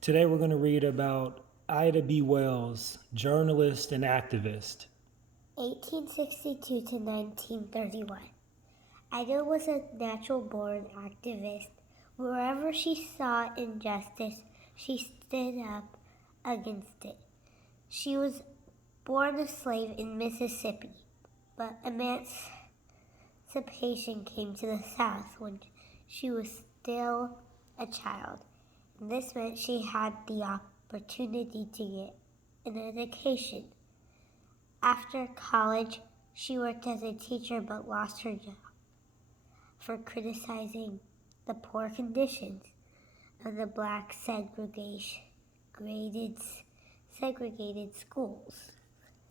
Today we're going to read about Ida B. Wells, journalist and activist. 1862 to 1931. Ida was a natural-born activist. Wherever she saw injustice, she stood up against it. She was born a slave in Mississippi, but emancipation came to the South when she was still a child. And this meant she had the opportunity to get an education. After college, she worked as a teacher but lost her job for criticizing the poor conditions of the black segregated schools.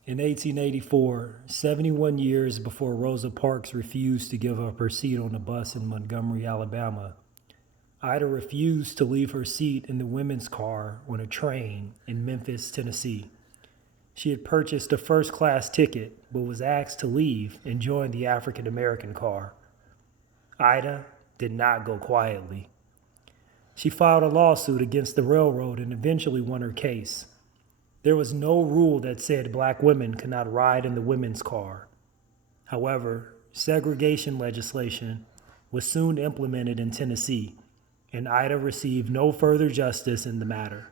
In 1884, 71 years before Rosa Parks refused to give up her seat on the bus in Montgomery, Alabama, Ida refused to leave her seat in the women's car on a train in Memphis, Tennessee. She had purchased a first-class ticket but was asked to leave and join the African American car. Ida did not go quietly. She filed a lawsuit against the railroad and eventually won her case. There was no rule that said black women could not ride in the women's car. However, segregation legislation was soon implemented in Tennessee, and Ida received no further justice in the matter.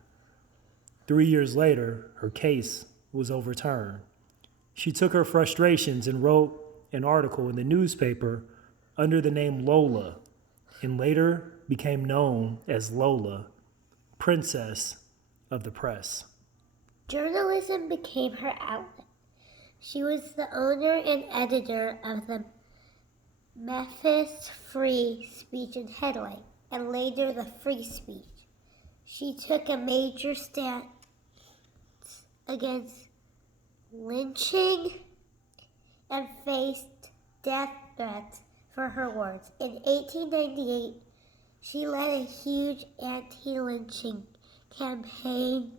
3 years later, her case was overturned. She took her frustrations and wrote an article in the newspaper under the name Lola, and later became known as Lola, Princess of the Press. Journalism became her outlet. She was the owner and editor of the Memphis Free Speech and Headline, and later the Free Speech. She took a major stance against lynching and faced death threats for her words. In 1898, she led a huge anti-lynching campaign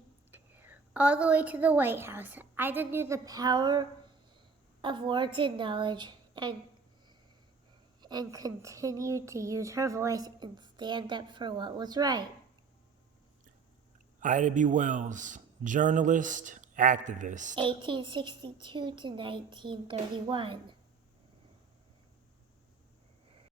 all the way to the White House. Ida knew the power of words and knowledge and continued to use her voice and stand up for what was right. Ida B. Wells, journalist, activist. 1862 to 1931.